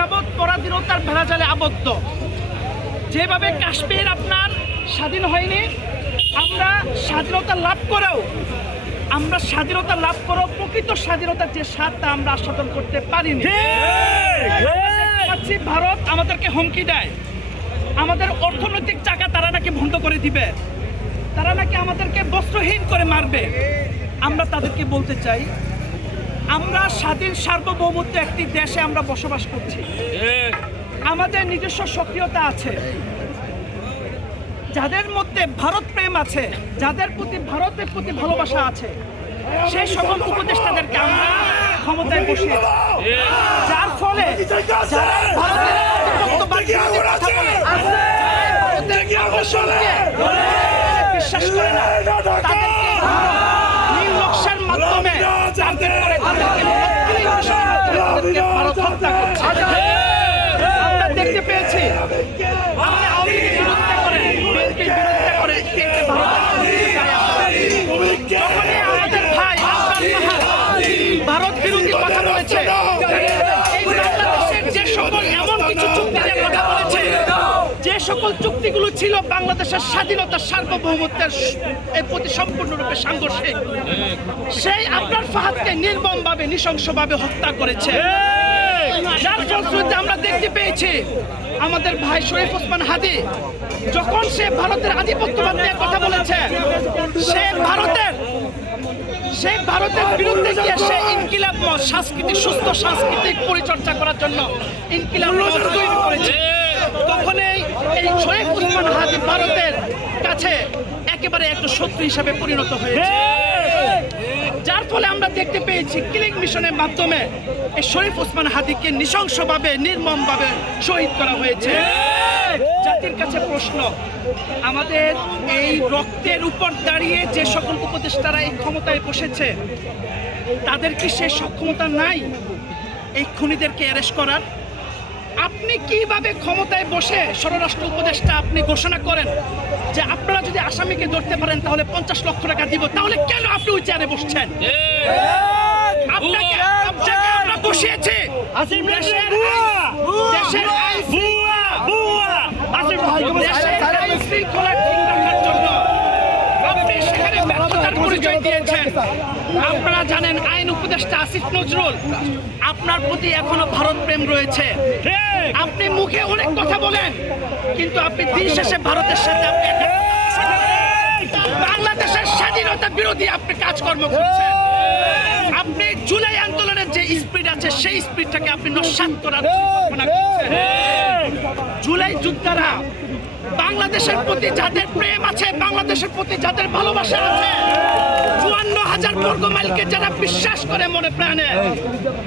যাবৎ পরাধীনতার ভেড়াজালে আবদ্ধ। যেভাবে কাশ্মীর আপনার স্বাধীন হয়নি, আমরা স্বাধীনতা লাভ করেও প্রকৃত স্বাধীনতার যে স্বাদটা আমরা আস্বাদন করতে পারিনি। দেখতে পাচ্ছি ভারত আমাদেরকে হুমকি দেয়, আমাদের অর্থনৈতিক চাকা তারা নাকি বন্ধ করে দিবে, তারা নাকি আমাদেরকে বস্ত্রহীন করে মারবে। আমরা তাদেরকে বলতে চাই, আমরা স্বাধীন সার্বভৌমত্ব একটি দেশে আমরা বসবাস করছি, আমাদের নিজস্ব সক্রিয়তা আছে। যাদের মধ্যে ভারত প্রেম আছে, যাদের প্রতি ভারতের প্রতি ভালোবাসা আছে, সেই সকল উপদেষ্টাদেরকে আমরা ক্ষমতায় বসিয়ে, যার ফলে যারা ভারতের আধিপত্যবাদী কথা বলে, ভারতের আকর্ষণকে বিশ্বাস করে না, তাদেরকে নীল নকশার মাধ্যমে টার্গেট করে তাদেরকে ভারত হত্যা করছে। আমরা দেখতে পেয়েছি আওয়ামী লীগের বিরুদ্ধে করে, বিএনপির বিরুদ্ধে করে যখনই আমাদের ভাই ভারত বিরোধী কথা বলেছে, এই বাংলাদেশের যে সকল এমন কিছু চুক্তির কথা বলেছে, যে সকল চুক্তিগুলো ছিল বাংলাদেশের স্বাধীনতা সার্বভৌমত্বের প্রতি সম্পূর্ণরূপে সাংঘর্ষিক, সেই আপনার ফাহাদকে নির্মমভাবে নৃশংসভাবে হত্যা করেছে। যার ফলশ্রুতিতে আমরা দেখতে পেয়েছি আমাদের ভাই শরীফ ওসমান হাদি যখন সে ভারতের আধিপত্যবাদ নিয়ে কথা বলেছে, সে ভারতের বিরুদ্ধে গিয়ে সে ইনকিলাব মত সুস্থ সাংস্কৃতিক পরিচর্যা করার জন্য ইনকিলাব মত তৈরি করেছে। তখনই এই শরীফ ওসমান হাদি ভারতের কাছে একেবারে একটা শত্রু হিসাবে পরিণত হয়েছে। যার ফলে আমরা দেখতে পেয়েছি কিলিং মিশনের মাধ্যমে এই শরীফ ওসমান হাদিকে নৃশংসভাবে নির্মমভাবে শহীদ করা হয়েছে। জাতির কাছে প্রশ্ন, আমাদের এই রক্তের উপর দাঁড়িয়ে যে সকল উপদেষ্টারা এই ক্ষমতায় বসেছে, তাদের কি সে সক্ষমতা নাই এই খুনিদেরকে অ্যারেস্ট করার? আপনি কিভাবে ক্ষমতায় বসে স্বরাষ্ট্র উপদেষ্টা আপনি ঘোষণা করেন যে আপনারা যদি আসামিকে ধরতে পারেন তাহলে 50 লক্ষ টাকা দিব, তাহলে কেন আপনি ওই চেয়ারে বসছেন? আপনাকে আমরা বসিয়েছি দেশের আইন শৃঙ্খলা ঠিক রাখার জন্য, আপনি সেখানে ব্যর্থতার পরিচয় দিয়েছেন। আপনারা জানেন আইন উপদেষ্টা আসিফ নজরুল, আপনার প্রতি এখনো ভারত প্রেম রয়েছে। আপনি মুখে অনেক কথা বলেন, কিন্তু আপনি দিন শেষে ভারতের সাথে বাংলাদেশের স্বাধীনতা বিরোধী আপনি কাজকর্ম করছেন। আপনি জুলাই আন্দোলনের যে স্পিড আছে সেই স্পিডটাকে আপনি নস্যাৎ করার পরিকল্পনা করছেন। জুলাই যোদ্ধারা বাংলাদেশের প্রতি যাদের প্রেম আছে, বাংলাদেশের প্রতি যাদের ভালোবাসা আছে, 54,000 বর্গ মাইলকে যারা বিশ্বাস করে মনে প্রাণে,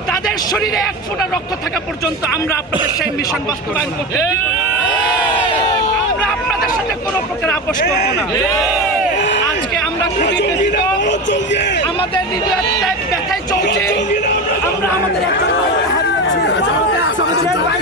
তাদের শরীরে 1 ফোঁটা রক্ত থাকা পর্যন্ত আমরা আপনাদের সেই মিশন বাস্তবায়ন করতে দিব না। আমরা আপনাদের সাথে কোনো প্রকার আপোষ করব না। আজকে আমরা খুবই ব্যথিত, আমাদের হৃদয়ের ব্যথায় চলছে। আমরা আমাদের একজন ভাইকে হারিয়েছি, যে ভাই